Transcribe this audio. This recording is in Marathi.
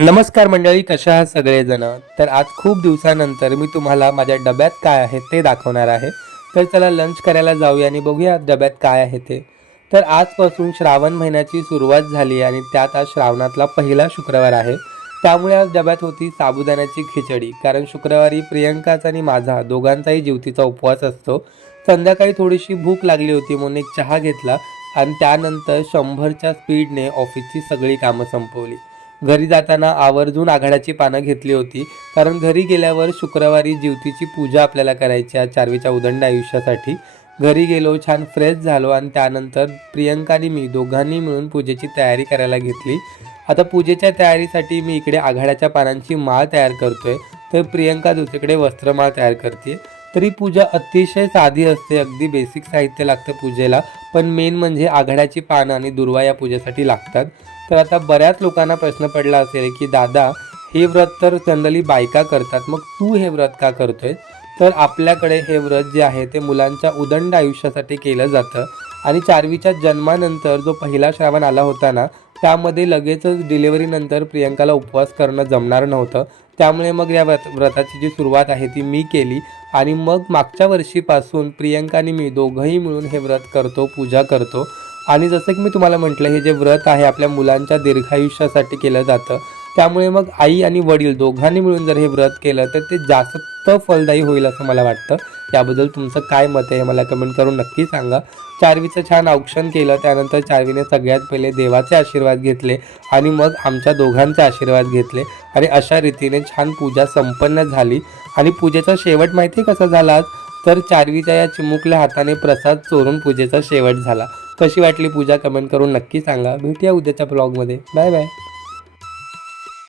नमस्कार मंडळी, कशा आहात सगळेजण. तर आज खूप दिवसानंतर मी तुम्हाला माझ्या डब्यात काय आहे ते दाखवणार आहे. तर चला लंच करायला जाऊया आणि बघूया डब्यात काय आहे ते. तर आजपासून श्रावण महिन्याची सुरुवात झाली आणि त्यात आज श्रावणातला पहिला शुक्रवार आहे. त्यामुळे आज डब्यात होती साबुदाण्याची खिचडी, कारण शुक्रवारी प्रियंकाचा आणि माझा दोघांचाही जेवतीचा उपवास असतो. संध्याकाळी थोडीशी भूक लागली होती म्हणून एक चहा घेतला आणि त्यानंतर 100च्या स्पीडने ऑफिसची सगळी कामं संपवली. घरी जाताना आवर्जून आघाड्याची पानं घेतली होती, कारण घरी गेल्यावर शुक्रवारी जिवतीची पूजा आपल्याला करायची आहे चार्वीच्या उदंड आयुष्यासाठी. घरी गेलो, छान फ्रेश झालो आणि त्यानंतर प्रियंका आणि मी दोघांनी मिळून पूजेची तयारी करायला घेतली. आता पूजेच्या तयारीसाठी मी इकडे आघाड्याच्या पानांची माळ तयार करतोय, तर प्रियंका दुसरीकडे वस्त्रमाळ तयार करते. तरी पूजा अतिशय साधी असते, अगदी बेसिक साहित्य लागतं पूजेला, पण मेन म्हणजे आघाड्याची पानं आणि दुर्वा या पूजेसाठी लागतात. तर आता बऱ्याच लोकांना प्रश्न पडला असेल की दादा, हे व्रत तर जनरली बायका करतात, मग तू हे व्रत का करतोय? तर आपल्याकडे हे व्रत जे आहे ते मुलांच्या उदंड आयुष्यासाठी केलं जातं. आणि चार्वीच्या जन्मानंतर जो पहिला श्रावण आला होता ना, त्यामध्ये लगेचच डिलिव्हरीनंतर प्रियंकाला उपवास करणं जमणार नव्हतं. त्यामुळे मग या व्रताची जी सुरुवात आहे ती मी केली आणि मग मागच्या वर्षीपासून प्रियंका आणि मी दोघंही मिळून हे व्रत करतो, पूजा करतो. आणि जसं की मी तुम्हाला म्हटलं, हे जे व्रत आहे आपल्या मुलांच्या दीर्घायुष्यासाठी केलं जातं. त्यामुळे मग आई आणि वडील दोघांनी मिळून जर हे व्रत केलं तर ते जास्त फलदायी होईल असं मला वाटतं. याबद्दल तुमचं काय मत आहे हे मला कमेंट करून नक्की सांगा. चार्वीचं छान औक्षण केलं, त्यानंतर चार्वीने सगळ्यात पहिले देवाचे आशीर्वाद घेतले आणि मग आमच्या दोघांचे आशीर्वाद घेतले आणि अशा रीतीने छान पूजा संपन्न झाली. आणि पूजेचा शेवट माहिती कसा झाला? तर चार्वीच्या या चिमुकल्या हाताने प्रसाद चोरून पूजेचा शेवट झाला. कशी वाटली पूजा कमेंट करून नक्की सांगा. भेटूया उद्याच्या ब्लॉगमध्ये. Bye bye.